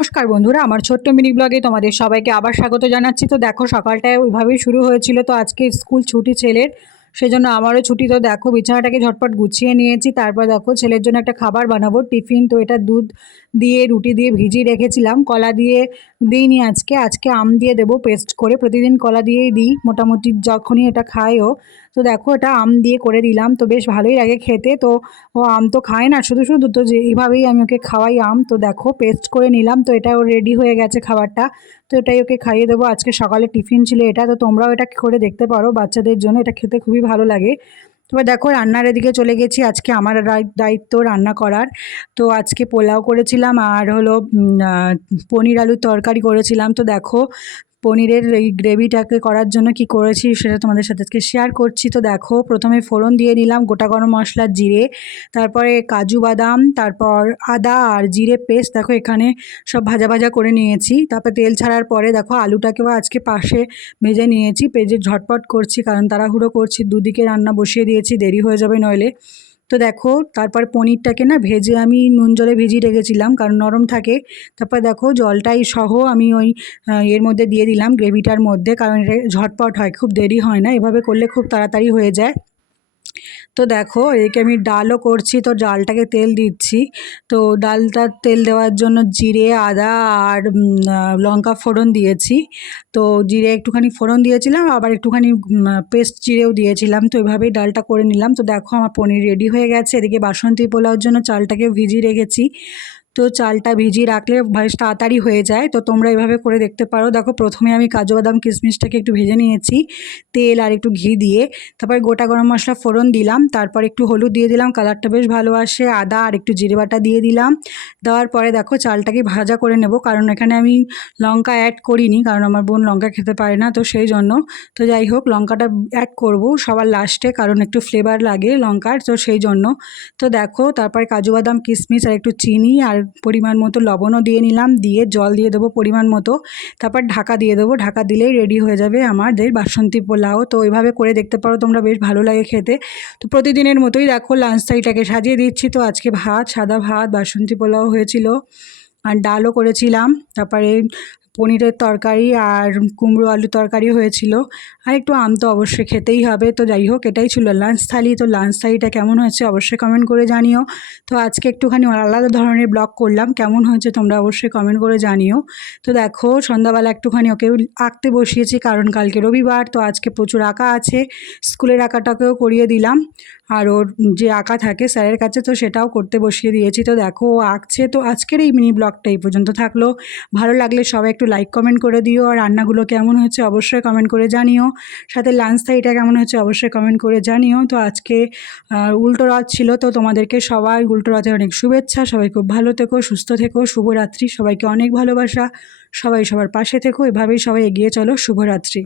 নমস্কার বন্ধুরা, আমার ছোট্ট মিনি ব্লগে তোমাদের সবাইকে আবার স্বাগত জানাচ্ছি। তো দেখো সকালটায় ওইভাবেই শুরু হয়েছিল। তো আজকে স্কুল ছুটি ছেলের সেজন্য আমারও ছুটি। তো দেখো, বিছানাটাকে ঝটপট গুছিয়ে নিয়েছি। তারপর দেখো, ছেলের জন্য একটা খাবার বানাবো, টিফিন। তো এটা দুধ দিয়ে, রুটি দিয়ে ভিজিয়ে রেখেছিলাম। কলা দিয়ে দিইনি আজকে। আজকে আম দিয়ে দেবো পেস্ট করে। প্রতিদিন কলা দিয়েই দিই, মোটামুটি যখনই এটা খায়ও। তো দেখো, এটা আম দিয়ে করে দিলাম। তো বেশ ভালোই লাগে খেতে। তো ও আম তো খায় না, শুধু শুধু। তো যে এইভাবেই আমি ওকে খাওয়াই আম। তো দেখো, পেস্ট করে নিলাম। তো এটা ও রেডি হয়ে গেছে খাবারটা। তো এটাই ওকে খাইয়ে দেবো। আজকে সকালে টিফিন ছিল এটা। তো তোমরাও এটা করে দেখতে পারো বাচ্চাদের জন্য। এটা খেতে খুবই ভালো লাগে। তবে দেখো রান্নার এদিকে চলে গেছি, আজকে আমার দায়িত্ব রান্না করার। তো আজকে পোলাও করেছিলাম আর হলো পনির আলুর তরকারি করেছিলাম। তো দেখো পনিরের এই গ্রেভিটাকে করার জন্য কি করেছি সেটা তোমাদের সাথে আজকে শেয়ার করছি। তো দেখো, প্রথমে ফোড়ন দিয়ে নিলাম গোটা গরম মশলা জিরে, তারপরে কাজু বাদাম, তারপর আদা আর জিরে পেস্ট, দেখো এখানে সব ভাজা ভাজা করে নিয়েছি। তারপর তেল ছাড়ার পরে দেখো আলুটাকেও আজকে পাশে ভেজে নিয়েছি পেজে ঝটপট করছি, কারণ তাড়াহুড়ো করছি, দুদিকে রান্না বসিয়ে দিয়েছি, দেরি হয়ে যাবে নইলে। তো দেখো, তারপর পনিরটাকে না ভেজে আমি নুন জলে ভিজিয়ে রেখেছিলাম, কারণ নরম থাকে। তারপর দেখো, জলটাই সহ আমি ওই এর মধ্যে দিয়ে দিলাম গ্রেভিটার মধ্যে, কারণ এটা ঝটপট হয়, খুব দেরি হয় না। এভাবে করলে খুব তাড়াতাড়ি হয়ে যায়। তো দেখো এদিকে আমি ডালও করছি, তো ডালটাকে তেল দিচ্ছি। তো ডালটা তেল দেওয়ার জন্য জিরে, আদা আর লঙ্কা ফোড়ন দিয়েছি। তো জিরে একটুখানি ফোড়ন দিয়েছিলাম, আবার একটুখানি পেস্ট জিরেও দিয়েছিলাম। তো এভাবেই ডালটা করে নিলাম। তো দেখো, আমার পনির রেডি হয়ে গেছে। এদিকে বাসন্তী পোলাওয়ার জন্য চালটাকে ভিজিয়ে রেখেছি। তো চালটা ভিজিয়ে রাখলে বেশ তাড়াতাড়ি হয়ে যায়। তো তোমরা এভাবে করে দেখতে পারো। দেখো, প্রথমে আমি কাজু বাদাম কিশমিশটাকে একটু ভেজে নিয়েছি, তেল আর একটু ঘি দিয়ে। তারপরে গোটা গরম মশলা ফোড়ন দিলাম, তারপর একটু হলুদ দিয়ে দিলাম, কালারটা বেশ ভালো আসে, আদা আর একটু জিরে বাটা দিয়ে দিলাম। দেওয়ার পরে দেখো, চালটাকে ভাজা করে নেব, কারণ এখানে আমি লঙ্কা অ্যাড করিনি, কারণ আমার বোন লঙ্কা খেতে পারে না, তো সেই জন্য। তো যাই হোক, লঙ্কাটা অ্যাড করব সবার লাস্টে কারণ একটু ফ্লেভার লাগে লঙ্কার, তো সেই জন্য। তো দেখো, তারপর কাজু বাদাম, কিশমিশ আর একটু চিনি আর পরিমাণ মতো লবণও দিয়ে নিলাম, দিয়ে জল দিয়ে দেবো পরিমাণ মতো। তারপর ঢাকা দিয়ে দেবো, ঢাকা দিলেই রেডি হয়ে যাবে আমাদের বাসন্তী পোলাও। তো ওইভাবে করে দেখতে পারো তোমরা, বেশ ভালো লাগে খেতে। তো প্রতিদিনের মতোই দেখো লাঞ্চ থাইটাকে সাজিয়ে দিচ্ছি। তো আজকে ভাত, সাদা ভাত, বাসন্তী পোলাও হয়েছিল। আর ডালও করেছিলাম। তারপরে পনিরের তরকারি আর কুমড়ো আলু তরকারি হয়েছিল। আর একটু আম তো অবশ্যই খেতেই হবে। তো যাই হোক, এটাই ছিল লাঞ্চ থালি। তো লাঞ্চ থালিটা কেমন হয়েছে অবশ্যই কমেন্ট করে জানিও। তো আজকে একটুখানি আলাদা ধরনের ব্লগ করলাম। কেমন হয়েছে তোমরা অবশ্যই কমেন্ট করে জানিও। তো দেখো, সন্ধ্যাবেলা একটুখানি ওকে আঁকতে বসিয়েছি, কারণ কালকে রবিবার। তো আজকে প্রচুর আঁকা আছে। স্কুলের আঁকাটাকেও করিয়ে দিলাম। আর ওর যে আঁকা থাকে স্যারের কাছে, তো সেটাও করতে বসিয়ে দিয়েছি। তো দেখো, ও আঁকছে। তো আজকের এই মিনি ব্লগটা এই পর্যন্ত থাকল। ভালো লাগলে সবাই একটু লাইক কমেন্ট করে দিও। আর রান্নাগুলো কেমন হচ্ছে অবশ্যই কমেন্ট করে জানিও। সাথে লাঞ্চ থাইটা কেমন হচ্ছে অবশ্যই কমেন্ট করে জানিও। তো আজকে উল্টো রথ ছিল, তো তোমাদেরকে সবাই উল্টো রথে অনেক শুভেচ্ছা। সবাই খুব ভালো থেকো, সুস্থ থেকো। শুভরাত্রি। সবাইকে অনেক ভালোবাসা। সবাই সবার পাশে থেকো। এভাবেই সবাই এগিয়ে চলো। শুভরাত্রি।